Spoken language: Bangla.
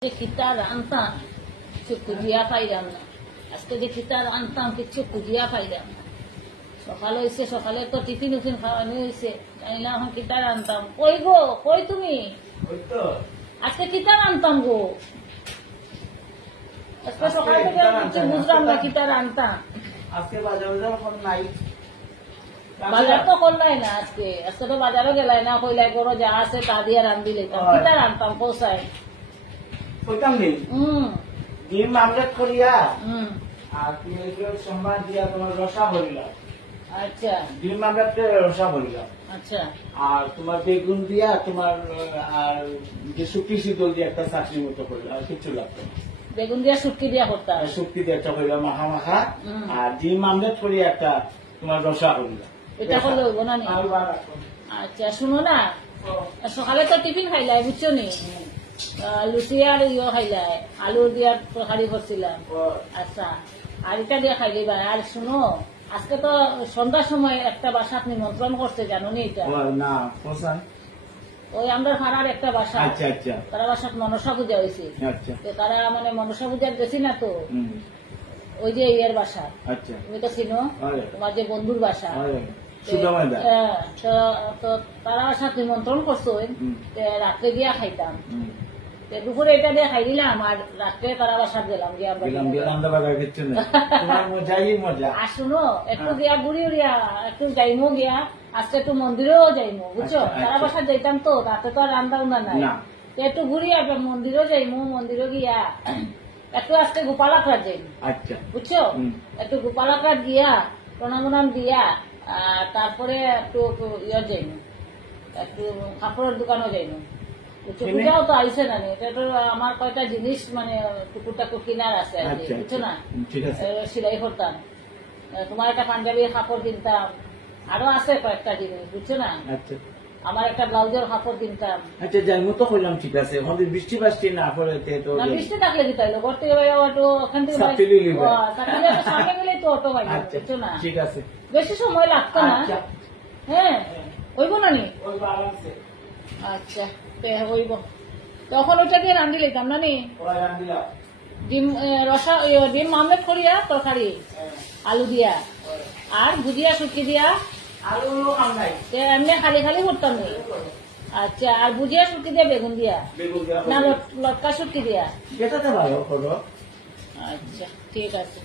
Kita antang cukup dia paidam na. আজকে যে kita আনতাম কিছু খুঁজিয়া পাইলাম না। সকালে হয়েছে সকালে তো টিফিন উফিন খাওয়ানো হয়েছে জানি না এখন kita আনতাম কই গো কই তুমি আজকে kita আনতাম গো আজকে সকালে থেকে কিছু বুঝলাম না kita আনতাম আজকে বাজার কোন নাই বাজার তো করলাই না আজকে আজকে তো বাজারও গেলাই না কইলাই বড় যা আছে তা দিয়ে রান্ধি লইতাম kita আনতাম পৌঁছায় কইতাম নেই ডিম আমলেট করিয়া আর তুমি সম্মান দিয়া তোমার রসা ভরিলা আচ্ছা ডিম আমলেটে রসা ভরিলা আচ্ছা আর তোমার বেগুন দিয়া তোমার আর যে শুকি শীতল দিয়ে একটা চাটনি মতো করলা আর কিছু লাগতো না বেগুন দিয়া শুটকি দিয়া করতাম শুক্তি দিয়ে একটা করিলা মাখা মাখা আর ডিম আমলেট করিয়া একটা তোমার রসা করিলা এটা করলে হইব না নি আচ্ছা শুনো না সকালে তো টিফিন খাইলাই বুঝছো নি লুচি আর ইয়ে খাইলাই আলু দিয়া তরকারি করছিলাম আচ্ছা আর এটা দিয়ে খাইলি ভাই আর শুনো আজকে তো সন্ধ্যার সময় একটা বাসাত নিমন্ত্রণ করছে জানো নি এটা না কোথায় ওই আমরা পাড়ার একটা বাসা আচ্ছা আচ্ছা তারা বাসাত মনসা পূজা হয়েছে আচ্ছা তারা মানে মনসা পূজার গেছি না তো ওই যে ইয়ের বাসা আচ্ছা তুমি তো চিনো তোমার যে বন্ধুর বাসা তো তারা সাথে নিমন্ত্রণ করছো রাত্রে গিয়া খাইতাম দুপুরে এটা দিয়ে খাই দিলাম আর রাত্রে তারা বাসাত গেলাম গিয়া আর শুনো একটু গিয়া ঘুরি উড়িয়া একটু যাইমো গিয়া আজকে একটু মন্দিরেও যাইমো বুঝছো তারা বাসাত যাইতাম তো রাতে তো আর রান্না উন্না নাই একটু ঘুরি মন্দিরেও যাইমো মন্দিরও গিয়া একটু আজকে গোপালাঘাট যাইমো বুঝছো একটু গোপালাঘাট গিয়া প্রণাম দিয়া তারপরে একটু ইয়ে যাইনি একটু কাপড়ের দোকানও যাইনি পূজাও তো আইসে না এটা তো আমার কয়টা জিনিস মানে টুকুর টাকুর কিনার আছে আর কি বুঝছো না সেলাই করতাম তোমার একটা পাঞ্জাবি কাপড় কিনতাম আরো আছে কয়েকটা জিনিস বুঝছো না আমার একটা ব্লাউজের কাপড় কিনতাম আচ্ছা যাই মতো করলাম ঠিক আছে বৃষ্টি বাষ্টি না পড়ে বৃষ্টি থাকলে কি তাইলো ঘর থেকে অটো ওখান থেকে সামনে গেলেই তো অটো পাই বুঝছো না ঠিক আছে বেশি সময় লাগতো না হ্যাঁ হইব না নি আচ্ছা হইব তখন ওইটা দিয়ে রান্ধি লইতাম না নি ডিম রসা ডিম আমলেট করিয়া তরকারি আলু দিয়া আর ভুজিয়া শুটকি দিয়া এমনি খালি খালি করতাম নি আচ্ছা আর ভুজিয়া শুটকি দিয়া বেগুন দিয়া না লটকা শুটকি দিয়া ভালো করো আচ্ছা ঠিক আছে